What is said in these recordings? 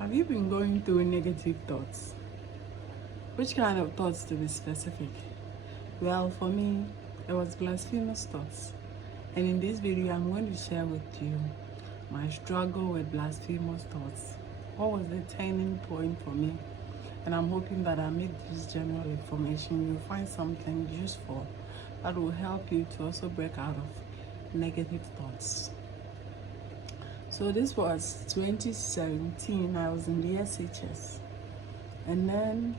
Have you been going through negative thoughts? Which kind of thoughts, to be specific? Well, for me, it was blasphemous thoughts. And in this video, I'm going to share with you my struggle with blasphemous thoughts. What was the turning point for me? And I'm hoping that I made this general information, you'll find something useful that will help you to also break out of negative thoughts. So this was 2017. I was in the SHS, and then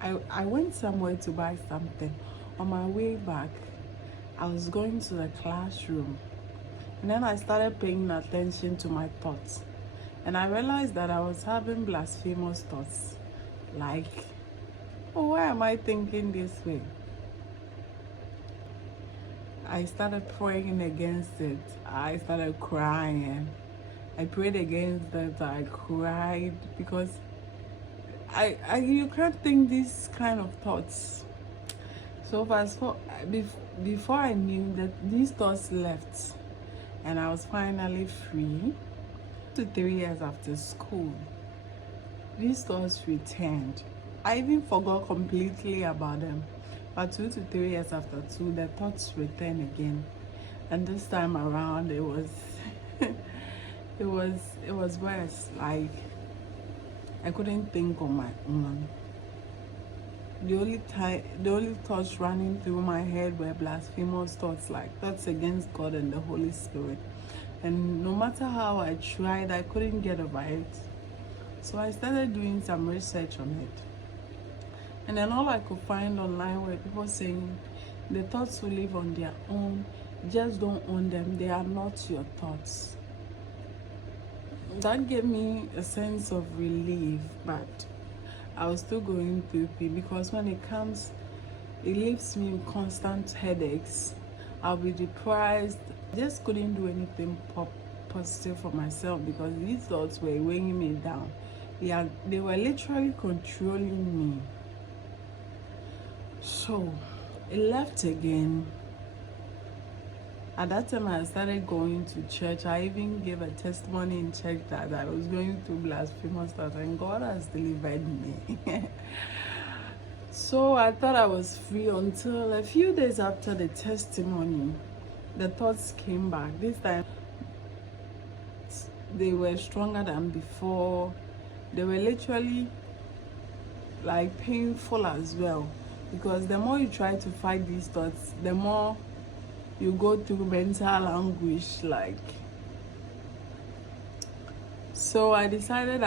I went somewhere to buy something. On my way back, I was going to the classroom, and then I started paying attention to my thoughts, and I realized that I was having blasphemous thoughts, like, oh, why am I thinking this way? I started praying against it. I started crying. I prayed against it. I cried because you can't think these kind of thoughts. So before I knew that these thoughts left, and I was finally free. 2 to 3 years after school, these thoughts returned. I even forgot completely about them. But 2 to 3 years after the thoughts returned again. And this time around, it was it was worse. Like, I couldn't think on my own. The only thoughts running through my head were blasphemous thoughts, like thoughts against God and the Holy Spirit. And no matter how I tried, I couldn't get over it. So I started doing some research on it. And then all I could find online were people saying the thoughts will live on their own, just don't own them, they are not your thoughts. That gave me a sense of relief, but I was still going through it because when it comes, it leaves me with constant headaches. I'll be depressed. I just couldn't do anything positive for myself because these thoughts were weighing me down. They were literally controlling me. So it left again. At that time, I started going to church. I even gave a testimony in church that I was going through blasphemous thoughts, and God has delivered me. So I thought I was free until a few days after the testimony, the thoughts came back. This time, they were stronger than before. They were literally like painful as well, because the more you try to fight these thoughts, the more you go through mental anguish. Like, so I decided